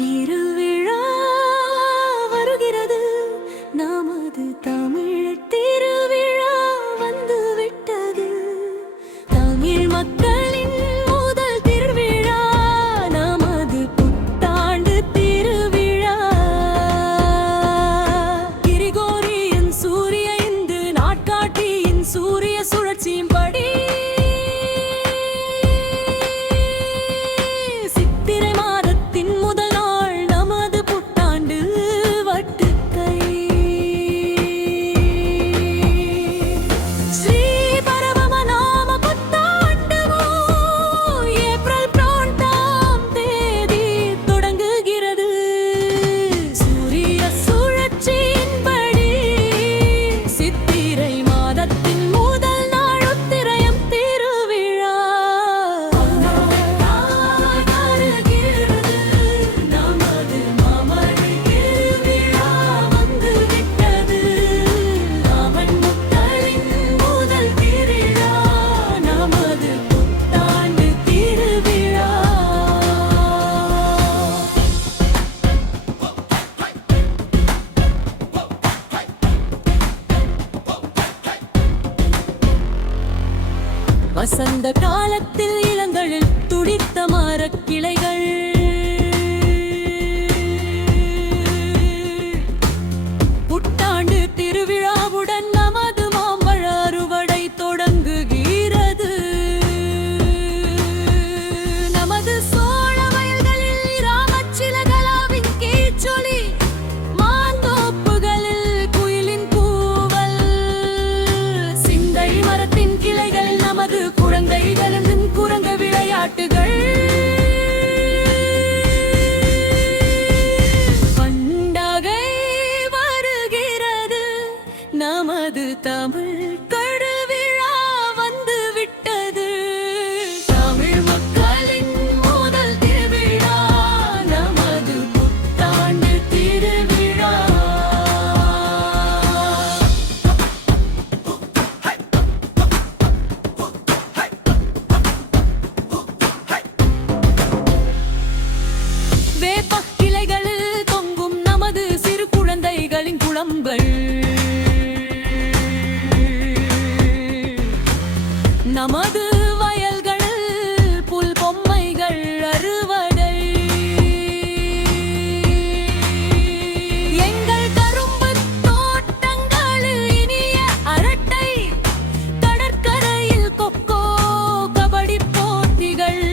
திருவிழா வருகிறது, நமது தமிழ் திருவிழா வந்துவிட்டது. தமிழ் மக்களின் முதல் திருவிழா, நமது புத்தாண்டு திருவிழா. கிரிகோரியன் சூரிய இந்து நாட்காட்டியின் சூரிய சுழற்சியின் படி வசந்த காலத்தில் இளங்களில் துடித்த மரக்கிளைகள், புத்தாண்டு திருவிழாவுடன் நமது மாம்பழ அறுவடை தொடங்குகிறது. நமது சோழ வயல்களில் ராமச்சிலகலாவின் கீச்சொலி, மாந்தோப்புகளில் குயிலின் கூவல், சிந்தை மரத்தின் கிளைகள் நமது குழந்தைகளின் குரங்க விளையாட்டுகள். பண்டகை வருகிறது, நமது தமிழ் திருவிழா வந்துவிட்டது. தமிழ் மக்களின் முதல் திருவிழா, நமது புத்தாண்டு திருவிழா. வேப்பக் கிளைகளில் தொங்கும் நமது சிறு குழந்தைகளின் குளம்பல், நமது வயல்களில் புல் பொம்மைகள் அறுவடை, எங்கள் கரும்பு தோட்டங்களில் இனிய அரட்டை, கடற்கரையில் கொக்கோ கபடி போட்டிகள்,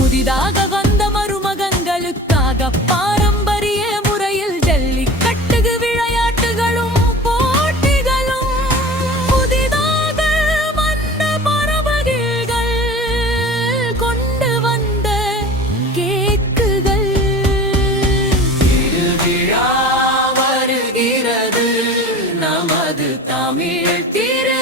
புதிதாக வந்த மருமகங்களுக்காக பாரம்பரிய முறையில் ஜல்லிக்கட்டு விளையாட்டுகளும் போட்டிகளும், புதிதாக வந்த பறவைகள் கொண்டு வந்த கேக்குகள். திருவிழா வருகிறது, நமது தமிழ் திரு